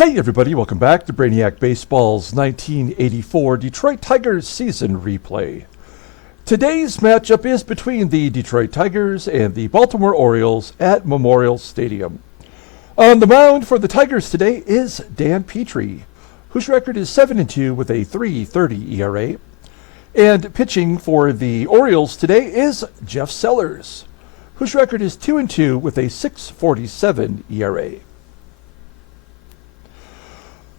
Hey everybody, welcome back to Brainiac Baseball's 1984 Detroit Tigers season replay. Today's matchup is between the Detroit Tigers and the Baltimore Orioles at Memorial Stadium. On the mound for the Tigers today is Dan Petry, whose record is 7-2 with a 3.30 ERA. And pitching for the Orioles today is Jeff Sellers, whose record is 2-2 with a 6.47 ERA.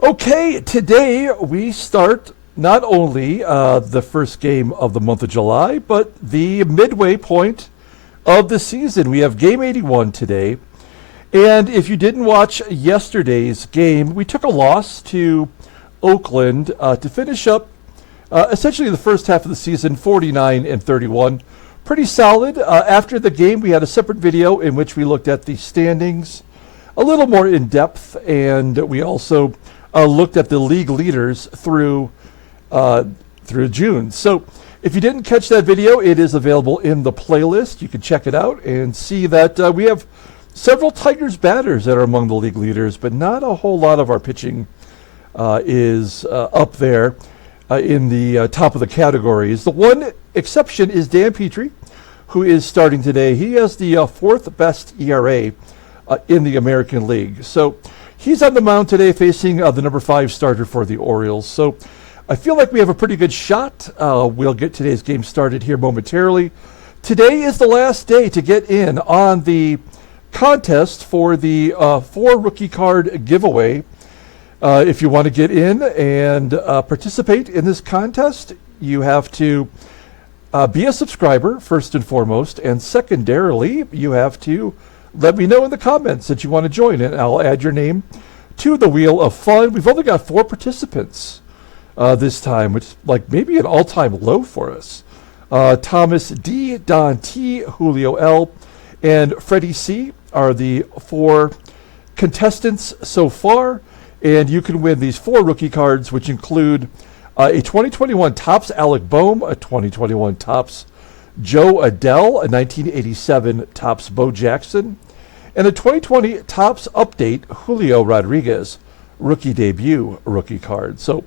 Okay, today we start not only the first game of the month of July, but the midway point of the season. We have Game 81 today. And if you didn't watch yesterday's game, we took a loss to Oakland to finish up essentially the first half of the season, 49-31. Pretty solid. After the game, we had a separate video in which we looked at the standings a little more in depth, and we also looked at the league leaders through June. So if you didn't catch that video, it is available in the playlist. You can check it out and see that we have several Tigers batters that are among the league leaders, but not a whole lot of our pitching is up there in the top of the categories. The one exception is Dan Petry, who is starting today. He has the fourth best ERA in the American League. So he's on the mound today facing the number 5 starter for the Orioles. So I feel like we have a pretty good shot. We'll get today's game started here momentarily. Today is the last day to get in on the contest for the 4 rookie card giveaway. If you want to get in and participate in this contest, you have to be a subscriber first and foremost, and secondarily, you have to let me know in the comments that you want to join it. I'll add your name to the Wheel of Fun. We've only got 4 participants this time, which is like maybe an all-time low for us. Thomas D, Don T, Julio L, and Freddie C are the 4 contestants so far. And you can win these 4 rookie cards, which include a 2021 Topps Alec Bohm, a 2021 Topps Joe Adell, a 1987 Topps Bo Jackson, and a 2020 Topps Update Julio Rodriguez rookie debut rookie card. So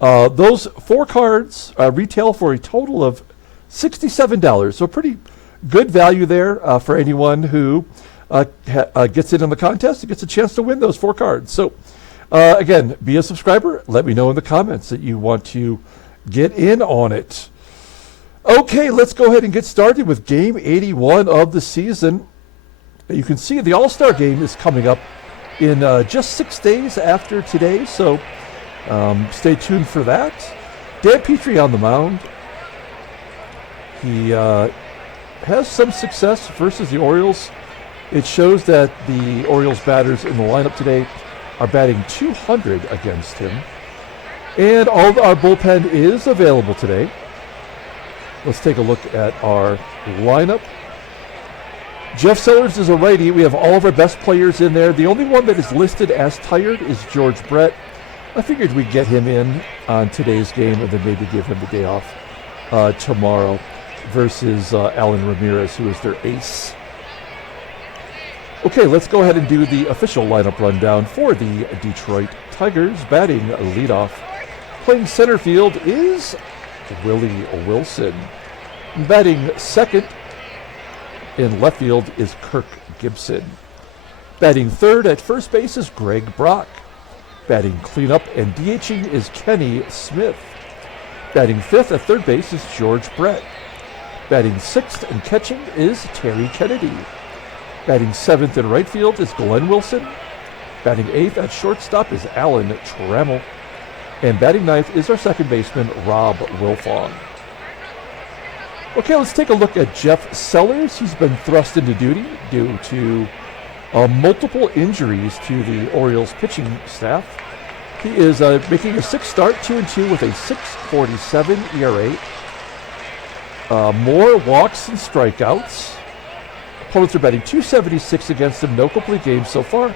those 4 cards retail for a total of $67. So pretty good value there for anyone who gets in on the contest and gets a chance to win those 4 cards. So again, be a subscriber. Let me know in the comments that you want to get in on it. Okay, let's go ahead and get started with Game 81 of the season. You can see the All-Star Game is coming up in just 6 days after today, so stay tuned for that. Dan Petry on the mound. He has some success versus the Orioles. It shows that the Orioles batters in the lineup today are batting .200 against him. And all of our bullpen is available today. Let's take a look at our lineup. Jeff Sellers is a righty. We have all of our best players in there. The only one that is listed as tired is George Brett. I figured we'd get him in on today's game and then maybe give him the day off tomorrow versus Alan Ramirez, who is their ace. Okay, let's go ahead and do the official lineup rundown for the Detroit Tigers. Batting leadoff, playing center field is Willie Wilson. Batting second in left field is Kirk GIBSON. Batting third at first base is Greg Brock. Batting cleanup and DHing is Kenny Smith. Batting fifth at third base is George Brett. Batting sixth and catching is Terry Kennedy. Batting seventh in right field is Glenn Wilson. Batting eighth at shortstop is Alan Trammell. And batting ninth is our second baseman, Rob Wilfong. Okay, let's take a look at Jeff Sellers. He's been thrust into duty due to multiple injuries to the Orioles pitching staff. He is making a 6th start, 2-2 with a 6.47 ERA. More walks than strikeouts. Opponents are batting .276 against him. No complete games so far.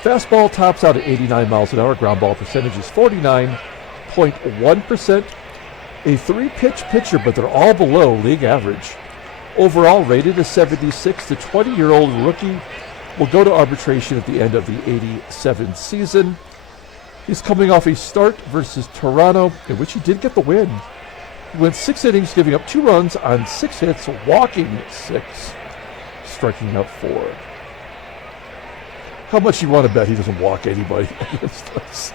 Fastball tops out at 89 miles an hour. Ground ball percentage is 49.1%. A 3-pitch pitcher, but they're all below league average. Overall rated as 76. The 20-year-old rookie will go to arbitration at the end of the 87 season. He's coming off a start versus Toronto, in which he did get the win. He went 6 innings, giving up 2 runs on 6 hits, walking 6, striking out 4. How much you want to bet he doesn't walk anybody against us?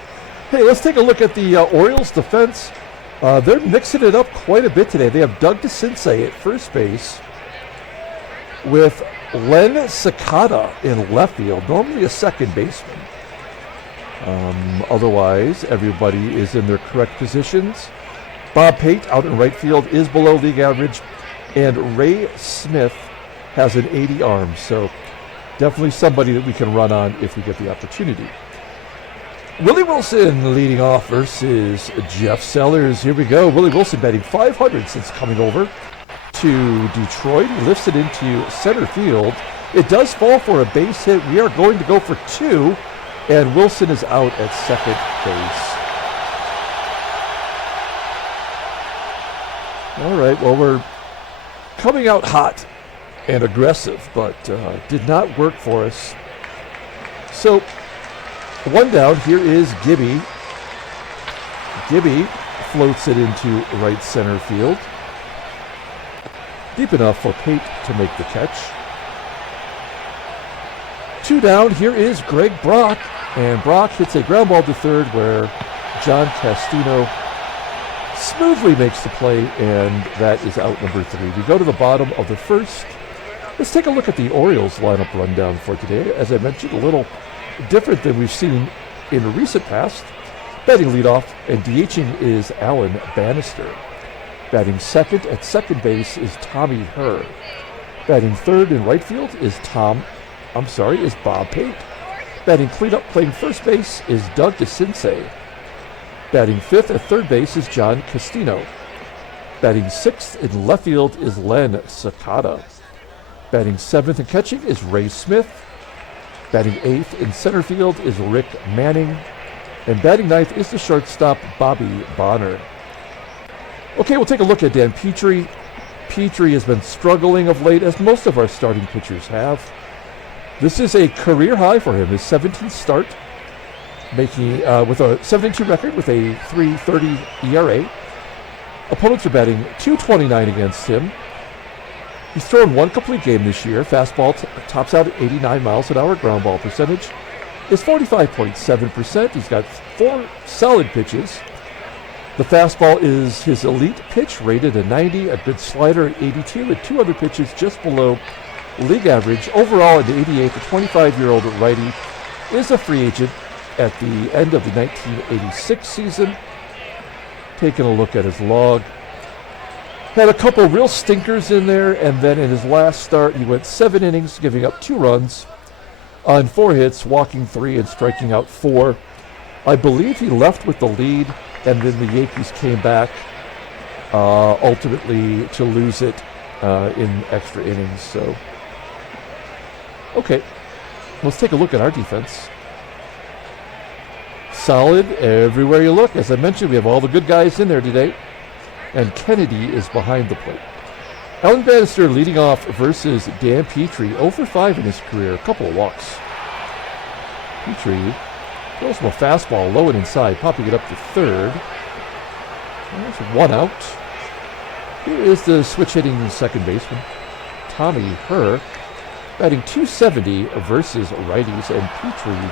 Hey, let's take a look at the Orioles defense. They're mixing it up quite a bit today. They have DeCINCES at first base with Lenn SAKATA in left field, normally a second baseman. Otherwise, everybody is in their correct positions. Bob Pate out in right field is below league average, and Ray Smith has an 80 arm, so definitely somebody that we can run on if we get the opportunity. Willie Wilson leading off versus Jeff Sellers. Here we go. Willie Wilson batting .500 since coming over to Detroit. He lifts it into center field. It does fall for a base hit. We are going to go for 2, and Wilson is out at second base. All right, well, we're coming out hot and aggressive, but did not work for us. So, 1 down, here is Gibby. Gibby floats it into right center field. Deep enough for Pate to make the catch. 2 down, here is Greg Brock. And Brock hits a ground ball to third where John Castino smoothly makes the play, and that is out number 3. We go to the bottom of the first. Let's take a look at the Orioles lineup rundown for today. As I mentioned, a little different than we've seen in the recent past. Batting leadoff and DHing is Alan Bannister. Batting second at second base is Tommy HERR. Batting third in right field is Bob Pate. Batting cleanup playing first base is Doug DeCINCES. Batting fifth at third base is John Castino. Batting sixth in left field is Lenn SAKATA. Batting seventh and catching is Ray Smith. Batting eighth in center field is Rick Manning. And batting ninth is the shortstop Bobby Bonner. Okay, we'll take a look at Dan Petry. Petry has been struggling of late, as most of our starting pitchers have. This is a career high for him, his 17th start, making with a 7-2 record with a 3.30 ERA. Opponents are batting .229 against him. He's thrown 1 complete game this year. Fastball tops out at 89 miles an hour. Ground ball percentage is 45.7%. He's got 4 solid pitches. The fastball is his elite pitch, rated a 90, a good slider at 82, and 2 other pitches just below league average. Overall, at 88, the 25-year-old righty is a free agent at the end of the 1986 season. Taking a look at his log. Had a couple real stinkers in there, and then in his last start, he went 7 innings, giving up 2 runs on 4 hits, walking 3 and striking out 4. I believe he left with the lead, and then the Yankees came back, ultimately to lose it in extra innings. So, okay, let's take a look at our defense. Solid everywhere you look. As I mentioned, we have all the good guys in there today, and Kennedy is behind the plate. Alan Bannister leading off versus Dan Petry, 0 for 5 in his career, a couple of walks. Petry throws him a fastball low and inside, popping it up to third. There's 1 out. Here is the switch hitting second baseman, Tommy HERR, batting .270 versus righties, and Petry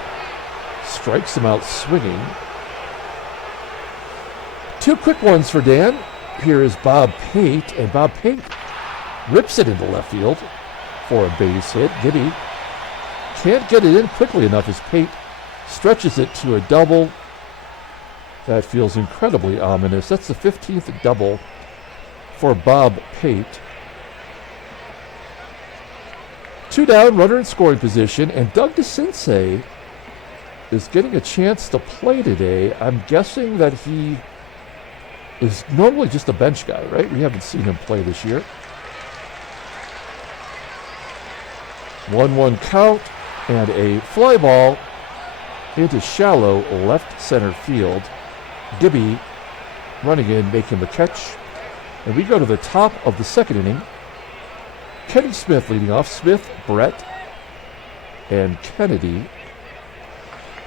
strikes him out swinging. 2 quick ones for Dan. Here is Bob Pate, and Bob Pate rips it into left field for a base hit. Gibby can't get it in quickly enough as Pate stretches it to a double. That feels incredibly ominous. That's the 15th double for Bob Pate. 2 down, runner in scoring position, and Doug DeCINCES is getting a chance to play today. I'm guessing that he is normally just a bench guy, right? We haven't seen him play this year. 1-1 count, and a fly ball into shallow left center field. Gibby running in, making the catch. And we go to the top of the second inning. Kenny Smith leading off. Smith, Brett, and Kennedy.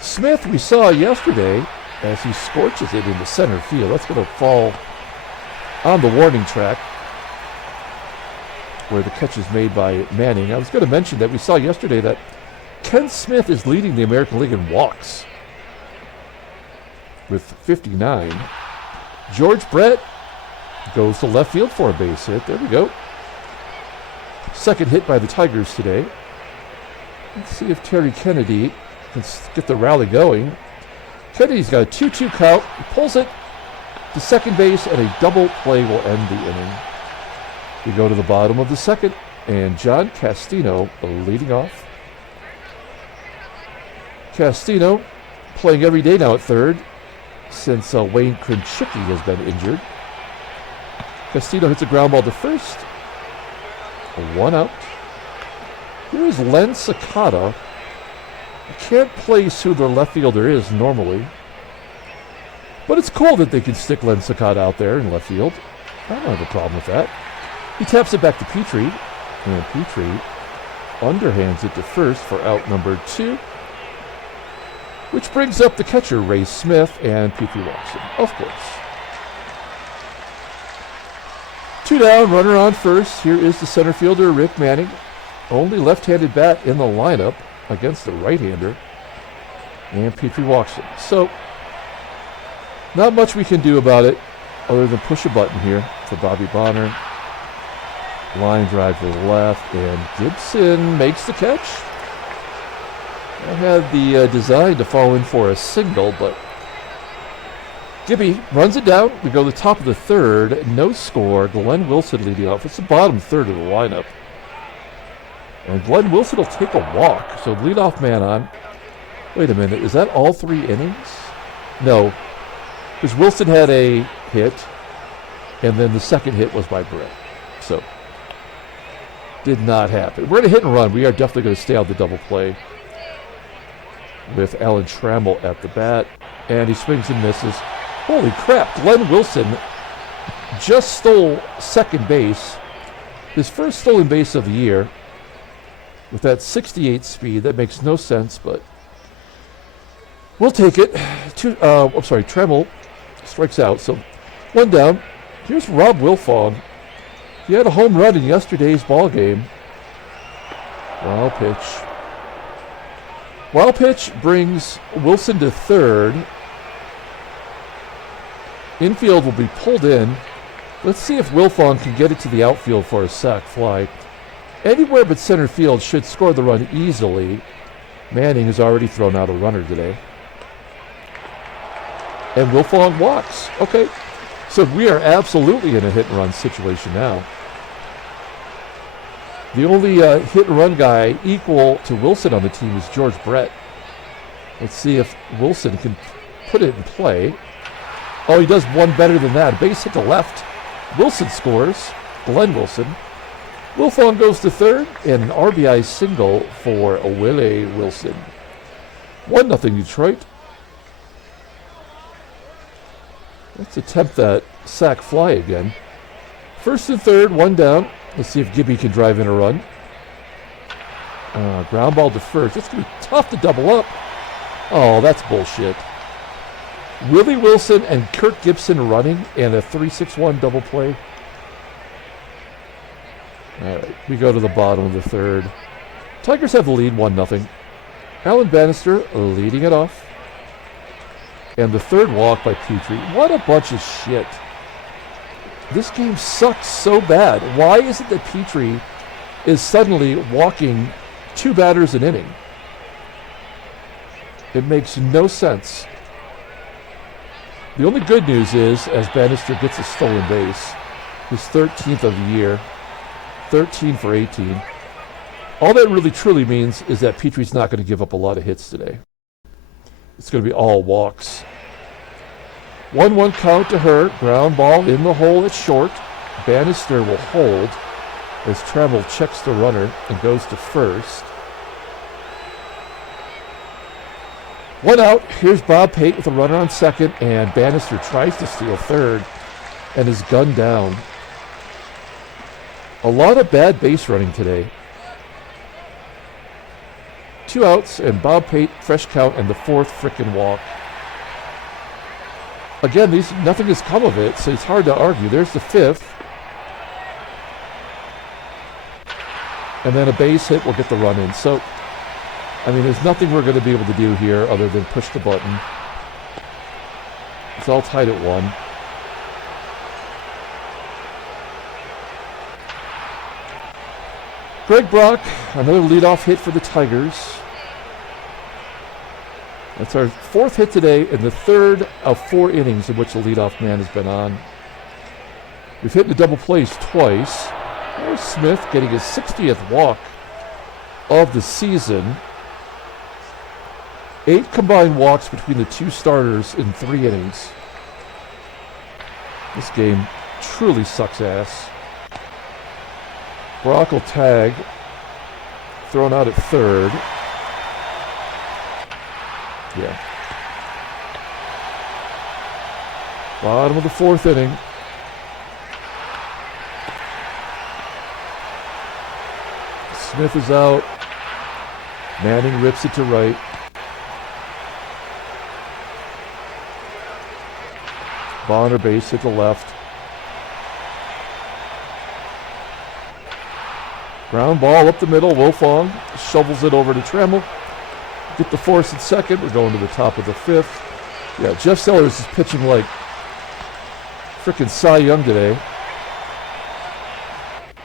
Smith, we saw yesterday, as he scorches it into center field. That's going to fall on the warning track where the catch is made by Manning. I was going to mention that we saw yesterday that Ken Smith is leading the American League in walks with 59. George Brett goes to left field for a base hit. There we go. Second hit by the Tigers today. Let's see if Terry Kennedy can get the rally going. Kennedy's got a 2-2 count. He pulls it to second base, and a double play will end the inning. We go to the bottom of the second, and John Castino leading off. Castino playing every day now at third since Wayne Krenchicki has been injured. Castino hits a ground ball to first. 1 out. Here's Lenn SAKATA. I can't place who their left fielder is normally, but it's cool that they can stick Lenn SAKATA out there in left field. I don't have a problem with that. He taps it back to Petry, and Petry underhands it to first for out number 2, which brings up the catcher, Ray Smith, and Petry walks in, of course. 2 down, runner on first. Here is the center fielder, Rick Manning. Only left-handed bat in the lineup against the right-hander. And Petry walks in. So, not much we can do about it other than push a button here for Bobby Bonner. Line drive to the left, and Gibson makes the catch. I had the design to fall in for a single, but Gibby runs it down. We go to the top of the third. No score. Glenn Wilson leading off. It's the bottom third of the lineup. And Glenn Wilson will take a walk. So leadoff man on. Wait a minute. Is that all 3 innings? No. Because Wilson had a hit, and then the second hit was by Brett. So, did not happen. We're going to hit and run. We are definitely going to stay out the double play with Alan Trammell at the bat. And he swings and misses. Holy crap. Glenn Wilson just stole second base. His first stolen base of the year with that 68 speed. That makes no sense, but we'll take it. Trammell strikes out. So 1 down. Here's Rob Wilfong. He had a home run in yesterday's ball game. Wild pitch. Wild pitch brings Wilson to third. Infield will be pulled in. Let's see if Wilfong can get it to the outfield for a sac fly. Anywhere but center field should score the run easily. Manning has already thrown out a runner today. And Wilfong walks. Okay, so we are absolutely in a hit-and-run situation now. The only hit-and-run guy equal to Wilson on the team is George Brett. Let's see if Wilson can put it in play. Oh, he does one better than that. A base hit to left. Wilson scores. Glenn Wilson. Wilfong goes to third, and an RBI single for Willie Wilson. 1-0 Detroit. Let's attempt that sac fly again. First and third, 1 down. Let's see if Gibby can drive in a run. Ground ball to first. It's going to be tough to double up. Oh, that's bullshit. Willie Wilson and Kirk GIBSON running and a 3-6-1 double play. All right, we go to the bottom of the third. Tigers have the lead, 1-0. Alan Bannister leading it off. And the third walk by Petry. What a bunch of shit. This game sucks so bad. Why is it that Petry is suddenly walking 2 batters an inning? It makes no sense. The only good news is, as Bannister gets a stolen base, his 13th of the year, 13 for 18. All that really truly means is that Petry's not going to give up a lot of hits today. It's going to be all walks. 1-1 count to HERR. Ground ball in the hole at short. Bannister will hold as Trammell checks the runner and goes to first. 1 out. Here's Bob Pate with a runner on second, and Bannister tries to steal third and is gunned down. A lot of bad base running today. 2 outs, and Bob Pate, fresh count, and the 4th frickin' walk. again, nothing has come of it, so it's hard to argue. There's the 5th. And then a base hit will get the run in. So, I mean, there's nothing we're going to be able to do here other than push the button. It's all tied at 1. Greg Brock, another leadoff hit for the Tigers. That's our 4th hit today and the 3rd of 4 innings in which the leadoff man has been on. We've hit the double plays twice. There's Smith getting his 60th walk of the season. 8 combined walks between the 2 starters in 3 innings. This game truly sucks ass. Brock will tag. Thrown out at 3rd. Yeah. Bottom of the 4th inning. Smith is out. Manning rips it to right. Bonner base hit to left. Ground ball up the middle. Wilfong shovels it over to TRAMMELL. Get the force at 2nd. We're going to the top of the 5th. Yeah, Jeff Sellers is pitching like frickin' Cy Young today.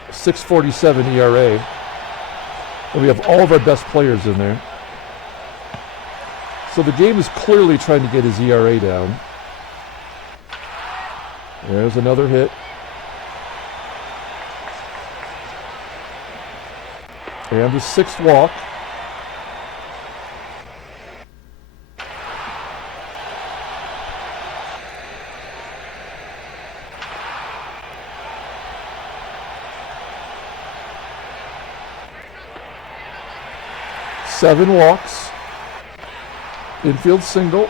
6.47 ERA. And we have all of our best players in there. So the game is clearly trying to get his ERA down. There's another hit. And the 6th walk. Seven walks. Infield single.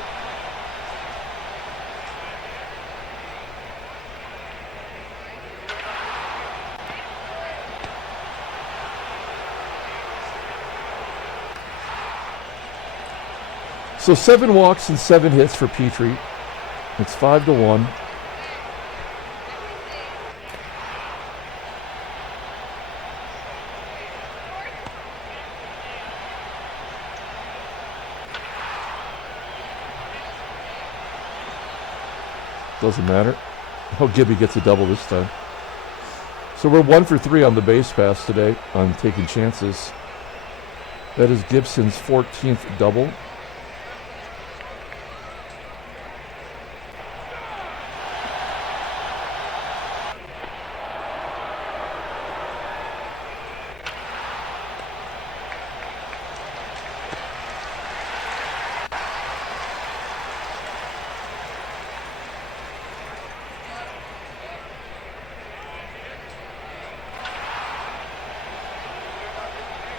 So 7 walks and 7 hits for Petry. It's 5-1. Doesn't matter. Oh, Gibby gets a double this time. So we're 1 for 3 on the base pass today on taking chances. That is Gibson's 14th double.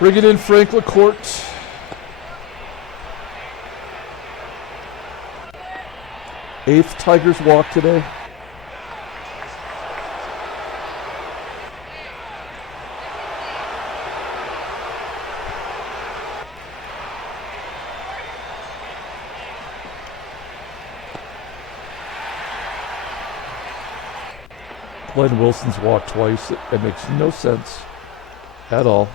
Bringing in Frank LaCourte. Eighth Tigers walk today. Glenn Wilson's walked twice. It makes no sense at all.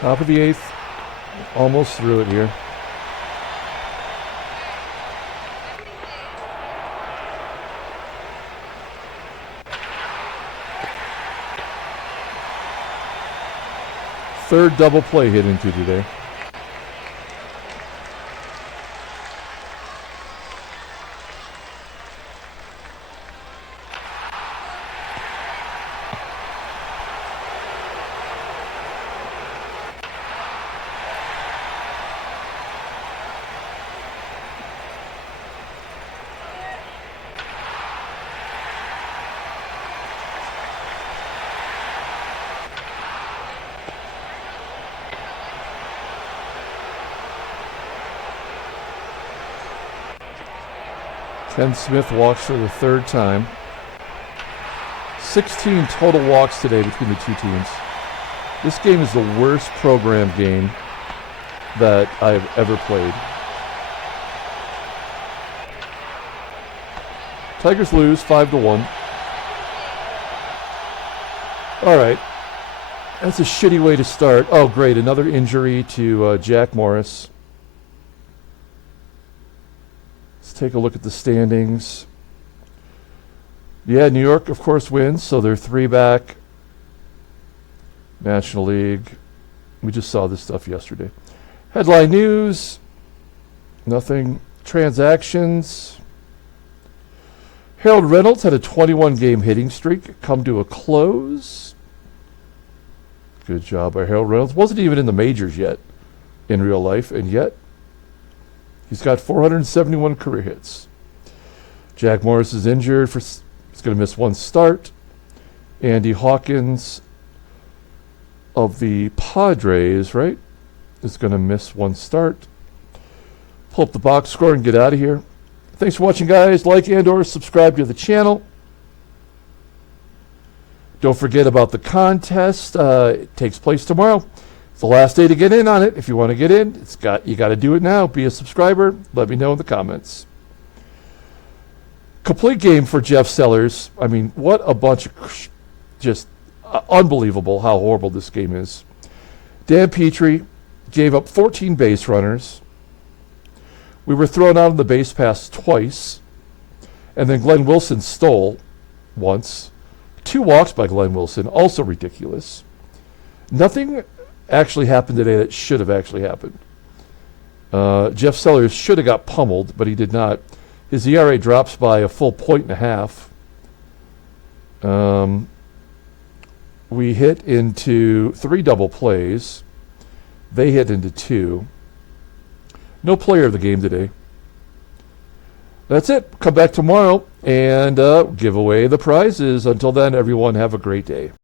Top of the 8th, almost through it here. Third double play hit into today. Ken Smith walks for the third time. 16 total walks today between the two teams. This game is the worst program game that I've ever played. Tigers lose 5-1. All right. That's a shitty way to start. Oh, great. Another injury to Jack Morris. Let's take a look at the standings. Yeah, New York, of course, wins, so they're 3 back. National League. We just saw this stuff yesterday. Headline news. Nothing. Transactions. Harold Reynolds had a 21-game hitting streak come to a close. Good job by Harold Reynolds. Wasn't even in the majors yet in real life, and yet he's got 471 career hits. Jack Morris is injured. He's going to miss 1 start. Andy Hawkins of the Padres, right, is going to miss 1 start. Pull up the box score and get out of here. Thanks for watching, guys. Like and or subscribe to the channel. Don't forget about the contest. It takes place tomorrow. It's the last day to get in on it. If you want to get in, you got to do it now. Be a subscriber. Let me know in the comments. Complete game for Jeff Sellers. I mean, what a bunch of just unbelievable how horrible this game is. Dan Petry gave up 14 base runners. We were thrown out on the base pass twice. And then Glenn Wilson stole once. 2 walks by Glenn Wilson, also ridiculous. Nothing actually happened today that should have actually happened. Jeff Sellers should have got pummeled, but he did not. His ERA drops by a full 1.5. We hit into 3 double plays. They hit into 2. No player of the game today. That's it. Come back tomorrow and give away the prizes. Until then, everyone have a great day.